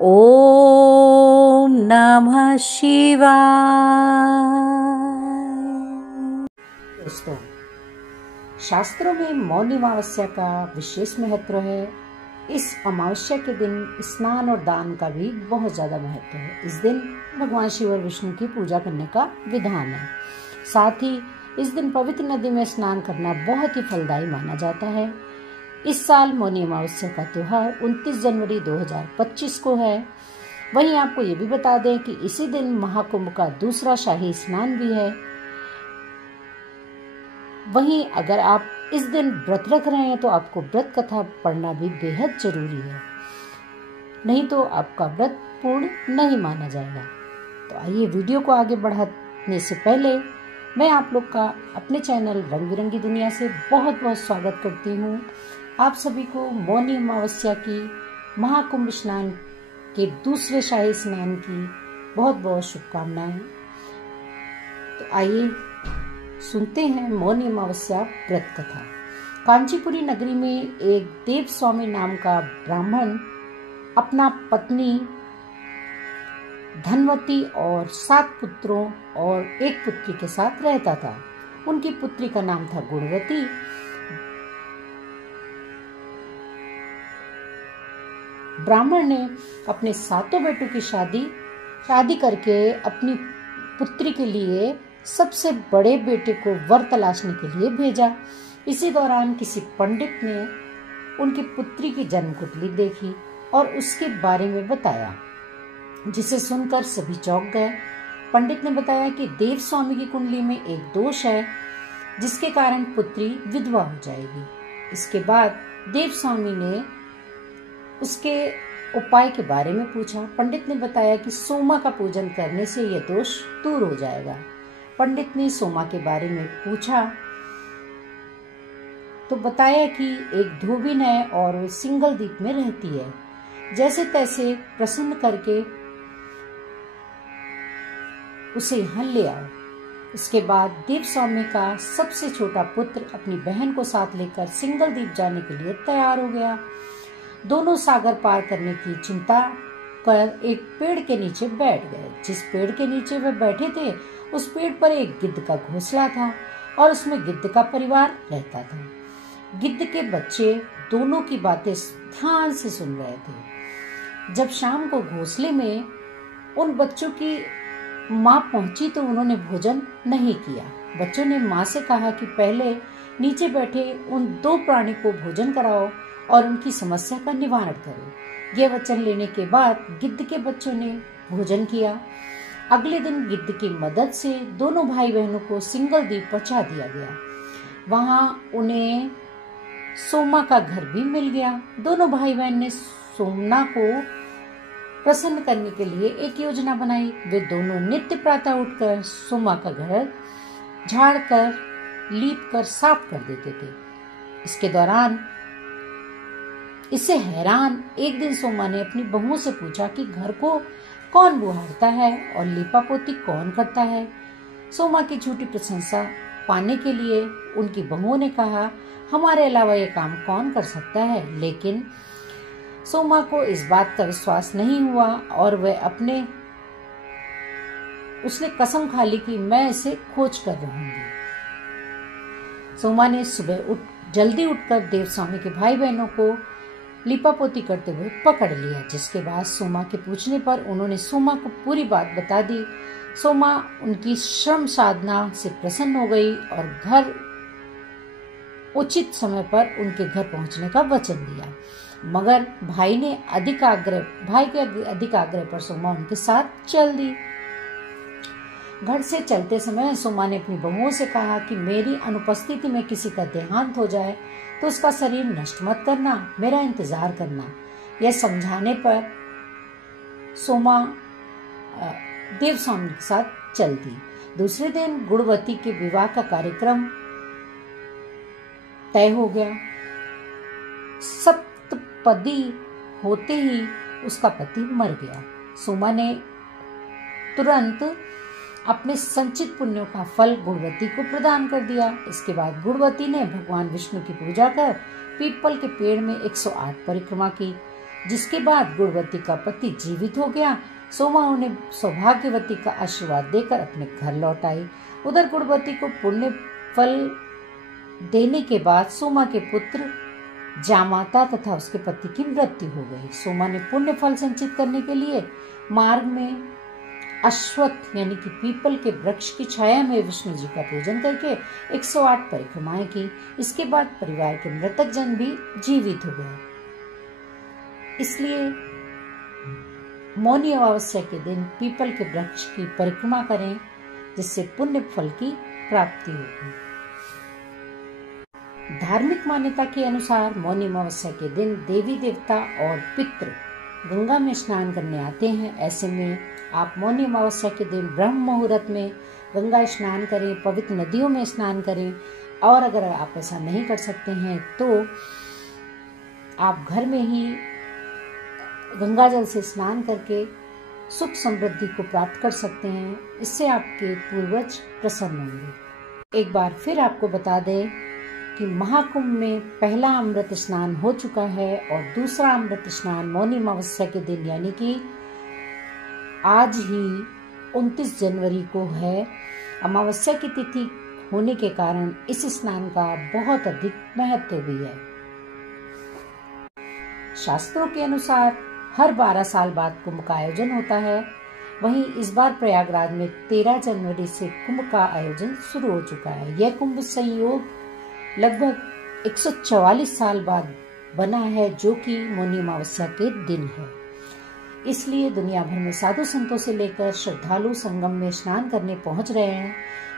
ओम नमः शिवाय। दोस्तों, शास्त्रों में मौनी अमावस्या का विशेष महत्व है। इस अमावस्या के दिन स्नान और दान का भी बहुत ज्यादा महत्व है। इस दिन भगवान शिव और विष्णु की पूजा करने का विधान है। साथ ही इस दिन पवित्र नदी में स्नान करना बहुत ही फलदायी माना जाता है। इस साल मौनी अमावस्या का त्योहार 29 जनवरी 2025 को है। वहीं आपको ये भी बता दें कि इसी दिन महाकुंभ का दूसरा शाही स्नान भी है। वहीं अगर आप इस दिन व्रत रख रहे हैं तो आपको व्रत कथा पढ़ना भी बेहद जरूरी है, नहीं तो आपका व्रत पूर्ण नहीं माना जाएगा। तो आइए, वीडियो को आगे बढ़ाने से पहले मैं आप लोग का अपने चैनल रंग बिरंगी दुनिया से बहुत बहुत स्वागत करती हूँ। आप सभी को मौनी अमावस्या की, महाकुंभ स्नान के दूसरे शाही स्नान की बहुत बहुत शुभकामनाएं। तो आइए सुनते हैं मौनी अमावस्या व्रत कथा। कांचीपुरी नगरी में एक देव स्वामी नाम का ब्राह्मण अपना पत्नी धनवती और 7 पुत्रों और एक पुत्री के साथ रहता था। उनकी पुत्री का नाम था गुणवती। ब्राह्मण ने अपने 7 बेटों की शादी करके अपनी पुत्री के लिए सबसे बड़े बेटे को वर तलाशने के लिए भेजा। इसी दौरान किसी पंडित ने उनकी पुत्री की जन्म कुंडली देखी और उसके बारे में बताया, जिसे सुनकर सभी चौंक गए। पंडित ने बताया कि देव स्वामी की कुंडली में एक दोष है, जिसके कारण पुत्री विधवा हो जाएगी। इसके बाद देव स्वामी ने उसके उपाय के बारे में पूछा। पंडित ने बताया कि सोमा का पूजन करने से यह दोष दूर हो जाएगा। पंडित ने सोमा के बारे में पूछा तो बताया कि एक धोबिन है और वो सिंगल द्वीप में रहती है। जैसे तैसे प्रसन्न करके उसे यहाँ ले आओ। इसके बाद देव स्वामी का सबसे छोटा पुत्र अपनी बहन को साथ लेकर सिंगल द्वीप जाने के लिए तैयार हो गया। दोनों सागर पार करने की चिंता कर एक पेड़ के नीचे बैठ गए। जिस पेड़ के नीचे वे बैठे थे, उस पेड़ पर एक गिद्ध का घोंसला था और उसमें गिद्ध का परिवार रहता था। गिद्ध के बच्चे दोनों की बातें ध्यान से सुन रहे थे। जब शाम को घोंसले में उन बच्चों की माँ पहुंची तो उन्होंने भोजन नहीं किया। बच्चों ने माँ से कहा कि पहले नीचे बैठे उन 2 प्राणी को भोजन कराओ और उनकी समस्या का निवारण करो। यह वचन लेने के बाद गिद्ध के बच्चों ने भोजन किया। अगले दिन गिद्ध की मदद से दोनों भाई बहनों को सिंगल द्वीप पहुंचा दिया गया। वहां उन्हें सोमा का घर भी मिल गया। दोनों भाई बहन ने सोमना को प्रसन्न करने के लिए एक योजना बनाई। वे दोनों नित्य प्रातः उठकर सोमा का घर झाड़ कर, लीप कर साफ कर देते थे। इसके दौरान इससे हैरान एक दिन सोमा ने अपनी बहुओं से पूछा कि घर को कौन बुहारता है और लीपापोती कौन करता है। सोमा की झूठी प्रशंसा पाने के लिए उनकी बहुओं ने कहा, हमारे अलावा ये काम कौन कर सकता है। लेकिन सोमा को इस बात का विश्वास नहीं हुआ और उसने कसम खा ली कि मैं इसे खोज कर रहूंगी। सोमा ने सुबह जल्दी उठकर देव स्वामी के भाई बहनों को लिपापोती करते हुए पकड़ लिया। जिसके बाद सोमा के पूछने पर उन्होंने सोमा को पूरी बात बता दी। सोमा उनकी श्रम साधना से प्रसन्न हो गई और घर उचित समय पर उनके घर पहुंचने का वचन दिया। मगर भाई के अधिक आग्रह पर सोमा उनके साथ चल दी। घर से चलते समय सोमा ने अपनी बहुओं से कहा कि मेरी अनुपस्थिति में किसी का देहांत हो जाए तो उसका शरीर नष्ट मत करना, मेरा इंतजार करना। यह समझाने पर सोमा देव स्वामी के साथ चल दी। दूसरे दिन गुणवती के विवाह का कार्यक्रम तय हो गया। सप्तपदी होते ही उसका पति मर गया। सोमा ने तुरंत अपने संचित पुण्यों का फल गुणवती को प्रदान कर दिया। इसके बाद गुणवती ने भगवान विष्णु की पूजा कर पीपल के पेड़ में 108 परिक्रमा की। जिसके बाद गुणवती का पति जीवित हो गया। सोमा उन्हें सौभाग्यवती का आशीर्वाद देकर अपने घर लौट आई। उधर गुणवती को पुण्य फल देने के बाद सोमा के पुत्र जामाता तथा उसके पति की मृत्यु हो गई। सोमा ने पुण्य फल संचित करने के लिए मार्ग में अश्वत्थ यानी कि पीपल के वृक्ष की छाया में विष्णु जी का पूजन करके 108 परिक्रमाएं की। इसके बाद परिवार के मृतक जन भी जीवित हो गए। इसलिए मौनी अमावस्या के दिन पीपल के वृक्ष की परिक्रमा करें, जिससे पुण्य फल की प्राप्ति होगी। धार्मिक मान्यता के अनुसार मौनी अमावस्या के दिन देवी देवता और पितृ गंगा में स्नान करने आते हैं। ऐसे में आप मौनी अमावस्या के दिन ब्रह्म मुहूर्त में गंगा स्नान करें, पवित्र नदियों में स्नान करें। और अगर आप ऐसा नहीं कर सकते हैं तो आप घर में ही गंगा जल से स्नान करके सुख समृद्धि को प्राप्त कर सकते हैं। इससे आपके पूर्वज प्रसन्न होंगे। एक बार फिर आपको बता दें कि महाकुंभ में पहला अमृत स्नान हो चुका है और दूसरा अमृत स्नान मौनी अमावस्या के दिन यानी कि आज ही 29 जनवरी को है। अमावस्या की तिथि होने के कारण इस स्नान का बहुत अधिक महत्व भी है। शास्त्रों के अनुसार हर 12 साल बाद कुंभ का आयोजन होता है। वहीं इस बार प्रयागराज में 13 जनवरी से कुंभ का आयोजन शुरू हो चुका है। यह कुंभ संयोग लगभग 144 साल बाद बना है, जो कि मौनी अमावस्या के दिन है। इसलिए दुनिया भर में साधु संतों से लेकर श्रद्धालु संगम में स्नान करने पहुंच रहे हैं।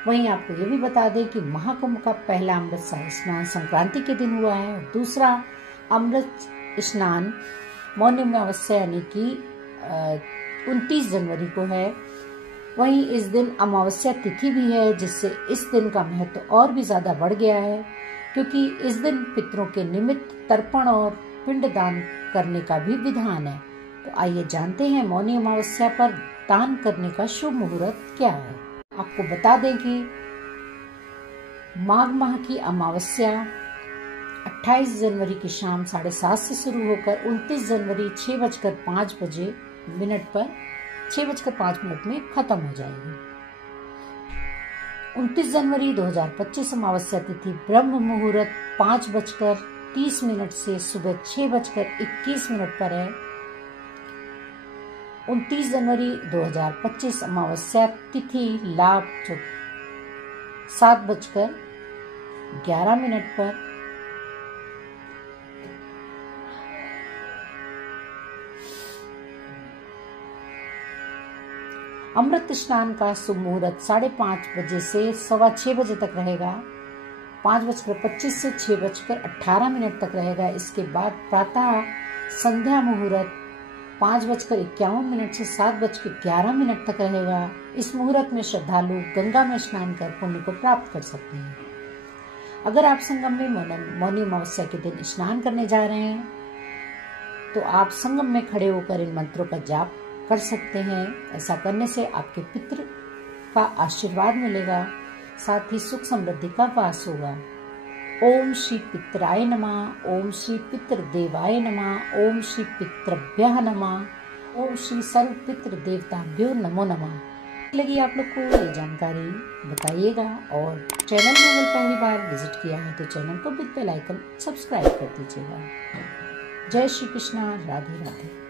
वहीं आपको ये भी बता दें कि महाकुंभ का पहला अमृत स्नान संक्रांति के दिन हुआ है और दूसरा अमृत स्नान मौनी अमावस्या यानी कि 29 जनवरी को है। वहीं इस दिन अमावस्या तिथि भी है, जिससे इस दिन का महत्व और भी ज्यादा बढ़ गया है, क्योंकि इस दिन पितरों के निमित्त तर्पण और पिंडदान करने का भी विधान है। तो आइए जानते हैं मौनी अमावस्या पर दान करने का शुभ मुहूर्त क्या है। आपको बता दें कि माघ माह की अमावस्या 28 जनवरी की शाम 7:30 से शुरू होकर 29 जनवरी 6:05 पर 6:05 में खत्म हो जाएगी। 29 जनवरी 2025 अमावस्या तिथि ब्रह्म मुहूर्त 5:30 से सुबह 6:21 पर है। 29 जनवरी 2025 अमावस्या तिथि लाभ 7:11 पर। अमृत स्नान का शुभ मुहूर्त 5:30 से 6:15 तक रहेगा। 5:25 से 6:18 तक रहेगा। इसके बाद प्रातः संध्या मुहूर्त 5:51 से 7:11 तक रहेगा। इस मुहूर्त में श्रद्धालु गंगा में स्नान कर पुण्य को प्राप्त कर सकते हैं। अगर आप संगम में मौनी अमावस्या के दिन स्नान करने जा रहे हैं तो आप संगम में खड़े होकर इन मंत्रों का जाप कर सकते हैं। ऐसा करने से आपके पितृ का आशीर्वाद मिलेगा, साथ ही सुख समृद्धि का वास होगा। ओम श्री पितराय नमः, ओम श्री पितृदेवाय नमः, ओम श्री पितृभ्यः नमः, ओम श्री सर्व पितृ देवताभ्यो नमो नमः। लगी आप लोग को ये जानकारी बताइएगा और चैनल में अगर पहली बार विजिट किया है तो चैनल को विद बेल आइकन सब्सक्राइब कर दीजिएगा। जय श्री कृष्णा, राधे राधे।